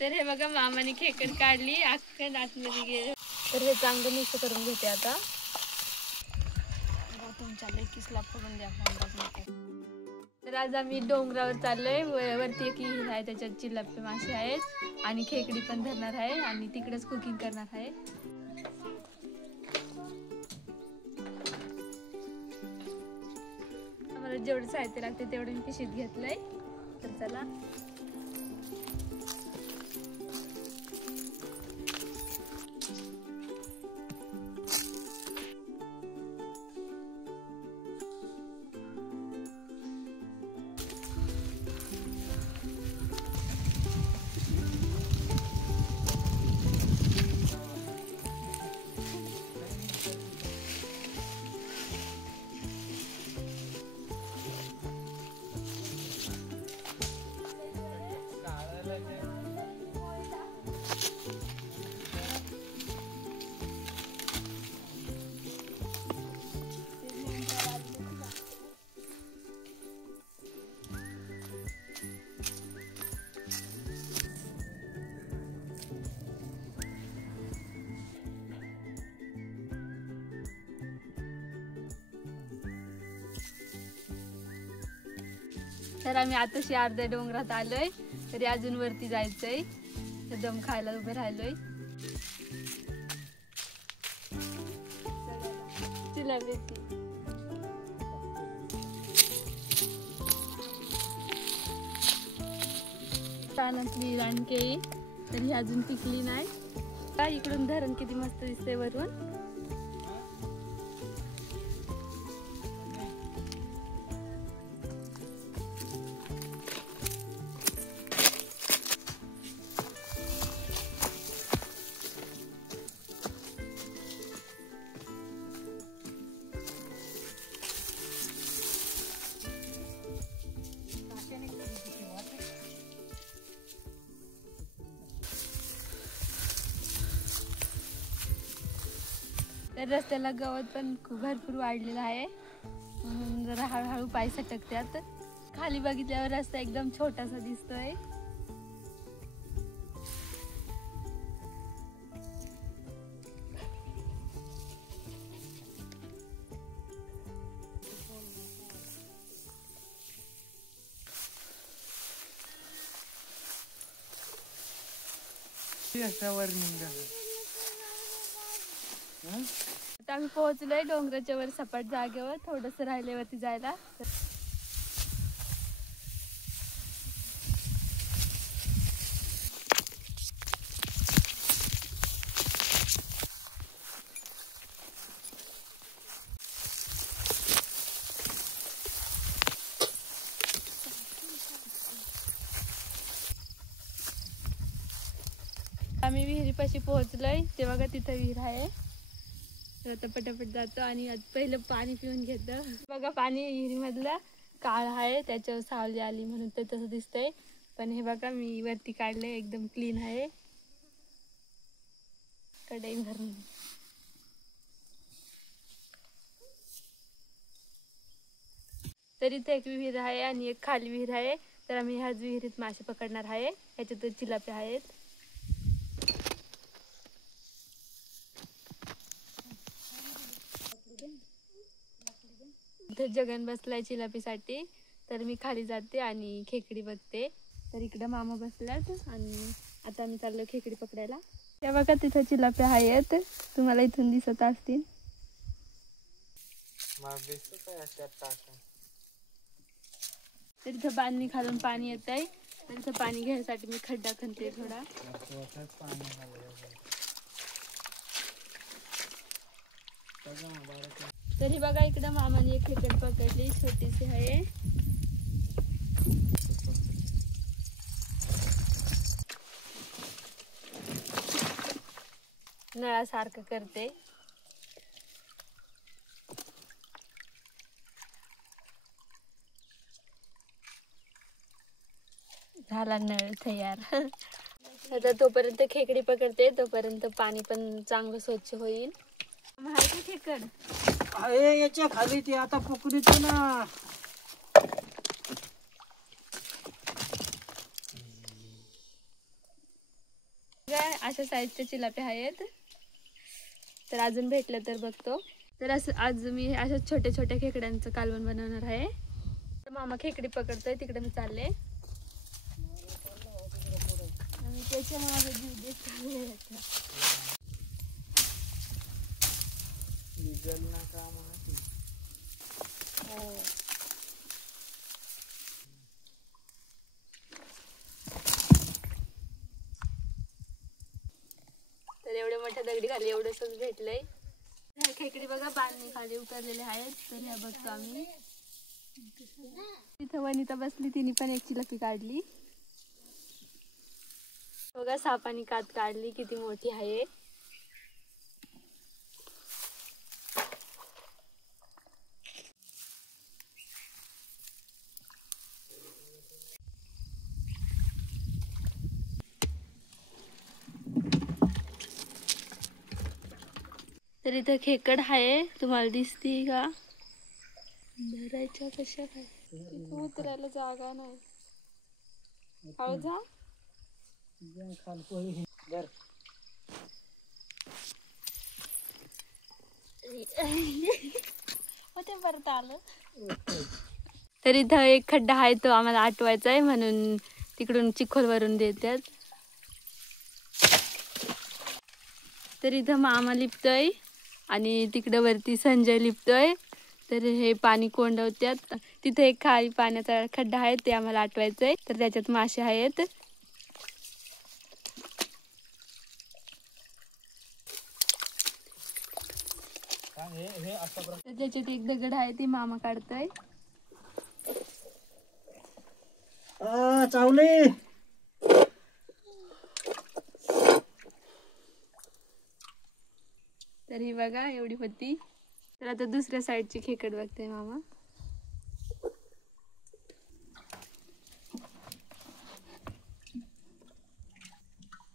तर हे बघा मामाने खेकड काढली अख्खं आतमध्ये गेले. तर हे चांगलं मिक्स करून घेते आता. तुमच्या लेकीसला पडून द्या. तर आज आम्ही डोंगरावर चाललोय. वरती एक विहीर आहे त्याच्यात चिलापी मासे आहेत आणि खेकडी पण धरणार आहे आणि तिकडेच कुकिंग करणार आहे. आम्हाला जेवढं साहित्य लागते तेवढं मी पिशवीत घेतलंय. तर चला तर आम्ही आताशी अर्ध्या डोंगरात आलोय. तरी अजून वरती जायचंय. दम खायला उभे राहिलोय. चिलापीची पानातली रानकेळी तर ही अजून पिकली नाही. इकडून धरण किती मस्त दिसते वरून. तर रस्त्याला गवत पण खूप भरपूर वाढलेलं आहे म्हणून जरा हळूहळू पाय सटकतात. खाली बघितल्यावर रस्ता एकदम छोटासा दिसतोय. आता आम्ही पोहोचलोय डोंगराच्या वर सपाट जागेवर. थोडस राहिले वरती जायला. आम्ही विहिरीपाशी पोहोचलोय. ते बघा तिथं विहीर आहे. तर आता पटापट जातो आणि पहिलं पाणी पिऊन घेतो. बघा पाणी विहिरीमधलं काळ आहे. त्याच्यावर सावली आली म्हणून ते तसं दिसतंय. पण हे बघा मी वरती काढलंय एकदम क्लीन आहे. कढई भरून तर इथे एक विहीर आहे आणि एक खाली विहीर आहे. तर आम्ही ह्याच विहिरीत मासे पकडणार आहे. ह्याच्यात चिलापी आहेत. इथे जगन बसलाय चिलापीसाठी. तर मी खाली जाते आणि खेकडी बघते. तर इकडे मामा बसल्यात आणि आता आम्ही चाललो खेकडी पकडायला. त्या बघा तिथे चिलाप्या आहेत. तुम्हाला इथून दिसत असतील. तर इथं बांधणी खालून पाणी येत आहे. तर इथं पाणी घ्यायसाठी मी खड्डा खणते थोडा. तरी बघा इकडे मामाने एक खेकड पकडली. छोटीशी आहे. नळासारखं करते. झाला नळ तयार. आता तोपर्यंत खेकडी पकडते. तोपर्यंत पाणी पण चांगलं स्वच्छ होईल. माहिती खेकड आहे याच्या खाली ती आता पकडते ना. अशा साईजच्या चिलाप्या आहेत. तर अजून भेटलं तर बघतो. तर असं आज मी अशा छोट्या छोट्या खेकड्यांचं कालवण बनवणार आहे. तर मामा खेकडी पकडतोय, तिकडे मी चालले आणि त्याच्या माझा जीव देत. तर एवढ्या मोठ्या दगडी खाली एवढंच भेटलंय. खेकडी बघा बांधणी खाली उतरलेले आहेत. तर ह्या बघतो आम्ही. तिथं वनिता बसली, तिने पण एक चिलपी काढली बघा. सापानी कात काढली, किती मोठी आहे. तर इथं खेकड आहे, तुम्हाला दिसते का? धरायच्या कशा काय, तिथं उतरायला जागा नाही. हळू जा. ते परत आलं. तर इथं एक खड्डा आहे, तो आम्हाला आठवायचा आहे म्हणून तिकडून चिखल वरून देतात. तर इथं मामा लिपतोय आणि तिकडे वरती संजय लिपतोय. तर हे पाणी कोंडवत्यात. तिथे एक खाली पाण्याचा खड्डा आहे, ते आम्हाला आठवायचंय. तर त्याच्यात मासे आहेत. त्याच्यात एक दगड आहे, ती मामा काढतोय. चावले. तर ही बघा एवढी होती. तर आता दुसऱ्या साईडची खेकड बघते मामा.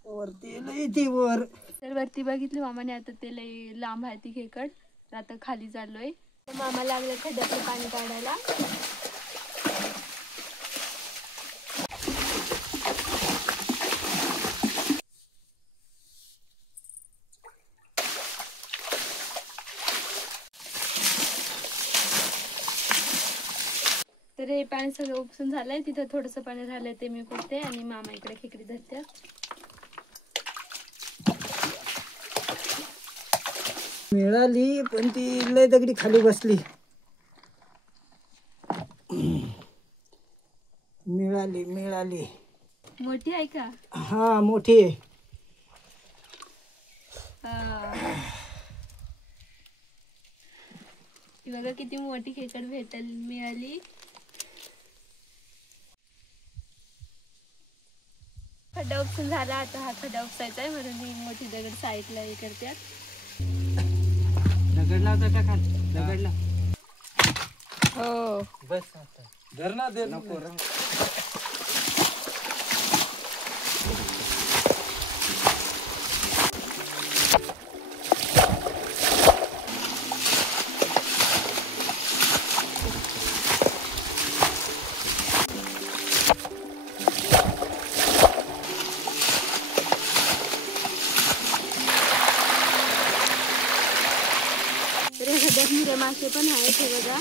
वरती लई ती वर. तर वरती बघितली मामाने, आता ते लई लांब आहे ती खेकड. तर आता खाली चाललोय. तर मामा लागलं खड्ड्यातलं पाणी काढायला. तर हे पाणी सगळं उपसून झालंय. तिथं थोडंसं पाणी राहिलंय, ते मी करते आणि मामा इकडे खेकडी धरते. मिळाली, पण ती लय दगडी खाली बसली. मिळाली. मोठी आहे का? हा, मोठी आहे. बघा किती मोठी खेकड मिळाली. खड्डा उपसून झाला, आता हा खड्डा उपसायचा आहे म्हणून ही मोठी दगड साईडला हे करतात. दगडला होता का खाली? दगडला. हो बस आता. धर ना, दे नको. खड्ड्यात मासे पण आहेत हे बघा.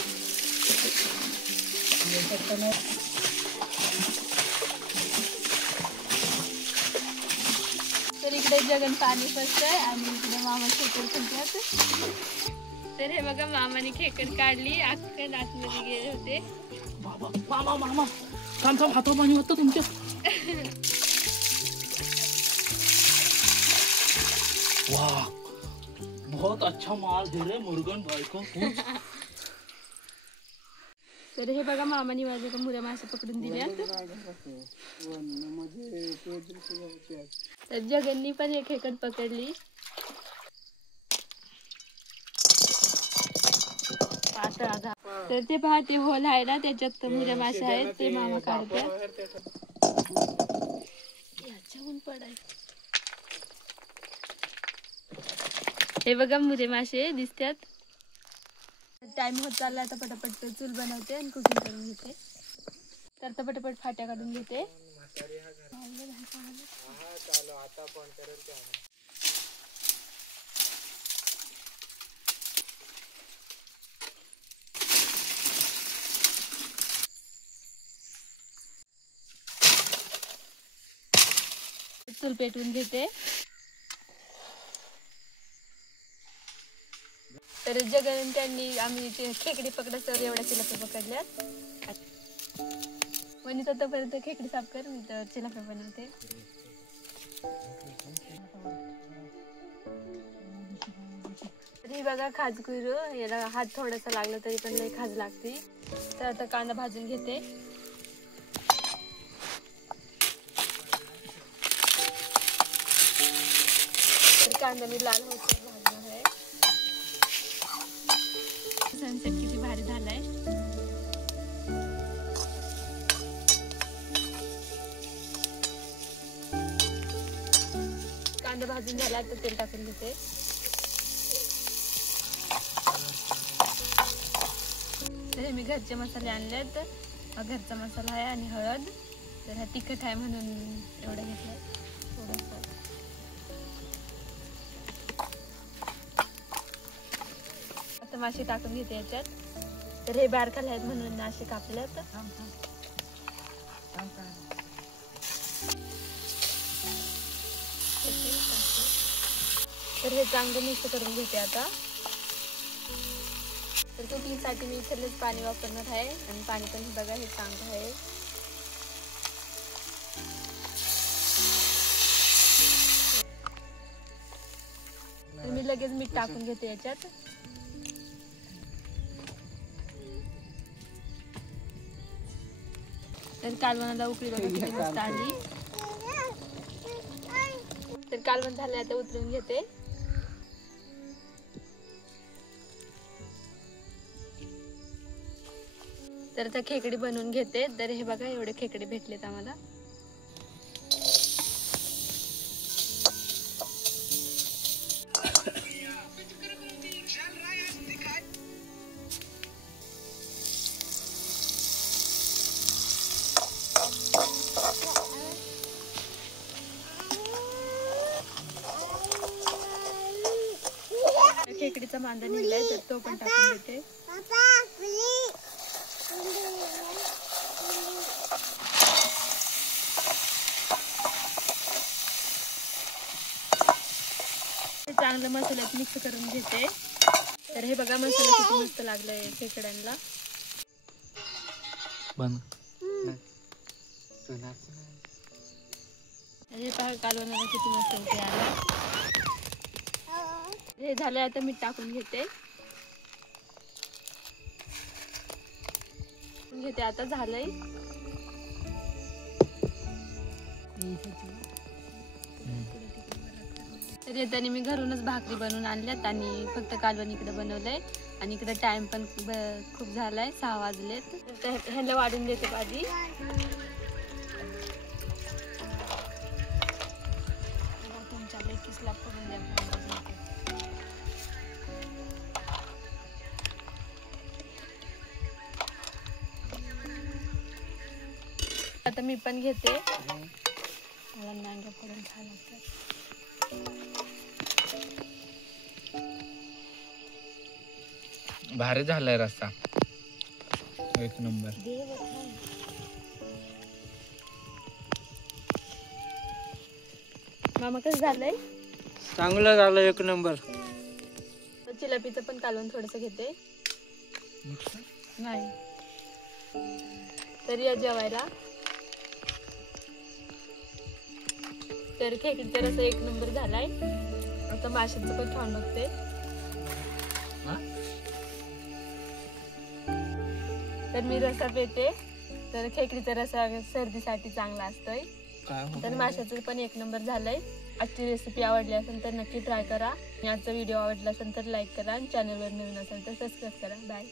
तर इकडे जगन पाणी पसतंय आणि इकडे मामा खेकड खातात. तर हे बघा मामाने खेकड काढली, अख्खं आतमध्ये गेले होते. मामा थांब हातावर पाणी होतं तुमच्या. वाह, बहुत अच्छा माल दे रहे मुर्गन भाई को. तर हे बघा मामाने माझ्या मुऱ्या मासे पकडून दिल्यात. तर जगननी पण एक खेकड पकडली. तर ते पहा, ते होल आहे ना, त्याच्यात मुऱ्या मासे आहेत, ते मामा काढतात. हे बघा मुरे मासे दिसतात. टाइम होत चालला, आता पटापट चूल बनवते आणि कुकिंग करून घेते. तर पटापट फाट्या काढून घेते. चूल पेटवून घेते. तर जगन त्यांनी आम्ही खेकडी पकडसर एवढ्या चिलाप्या पकडल्यात. वनिता तोपर्यंत खेकडी साफ कर, मी तर चिलाप्या बनवते. तरी बघा खाजकुरू, याला हात थोडासा लागला तरी पण लई खाज लागते. तर आता कांदा भाजून घेते. तर कांदा मी लाल होतो भाजणार आहे. सनसेट किती भारी झालाय. कांदा भाजून झाला तर तेल टाकून घेते. तर मी घरचे मसाले आणलेत. हा घरचा मसाला आहे आणि हळद. तर हा तिखट आहे म्हणून एवढं घेतलंय थोडंसं. आता मासे टाकून घेते याच्यात. तर हे बारकाले आहेत म्हणून मासे कापल्यात. तर हे चांगलं मिक्स करून घेते आता. तर कुकिंगसाठी मी इथलेच पाणी वापरणार आहे आणि पाणी पण बघा हे चांगलं आहे. तर मी लगेच मीठ टाकून घेते याच्यात. तर कालवणाला उकळी बघा किती मस्त आली. तर कालवण झाले आता उतरून घेते. तर आता खेकडी बनवून घेते. तर हे बघा एवढे खेकडे भेटलेत आम्हाला. खेकडीचा मांदा निघलाय तर तो पण टाकून देते. चांगलं मसाल्यात मिक्स करून घेते. तर हे बघा मसाला किती मस्त लागलाय खेकड्यांना. हे पहा कालवणाला किती मस्त उकळी आला. हे झालं आता मीठ टाकून घेते. आता झालंय. तर येताना मी घरूनच भाकरी बनवून आणल्यात आणि फक्त कालवण इकडे बनवलंय. आणि इकडे टाइम पण खूप झालाय, 6 वाजलेत. तर ह्याला वाढून देते भाजी. तुमच्या लेकीसला करून द्या. आता मी पण घेते. मला मँगो करून खायला लागतात. भारी झालाय रस्सा, एक नंबर. मामा कसं झालंय? चांगलं झालं, एक नंबर. चिलापीचं पण कालवण थोडस घेते. नाही तर या जेवायला. तर खेकडीचा रस्सा एक नंबर झालाय. आता माशाचं पण खाऊन बघते. तर मी रस्सा पेते. तर खेकडीचा रस्सा सर्दीसाठी चांगला असतोय. तर माशाचं पण एक नंबर झालंय. आजची रेसिपी आवडली असेल तर नक्की ट्राय करा. आणि आजचा व्हिडिओ आवडला असेल तर लाईक करा आणि चॅनलवर नवीन असेल तर सबस्क्राईब करा. बाय.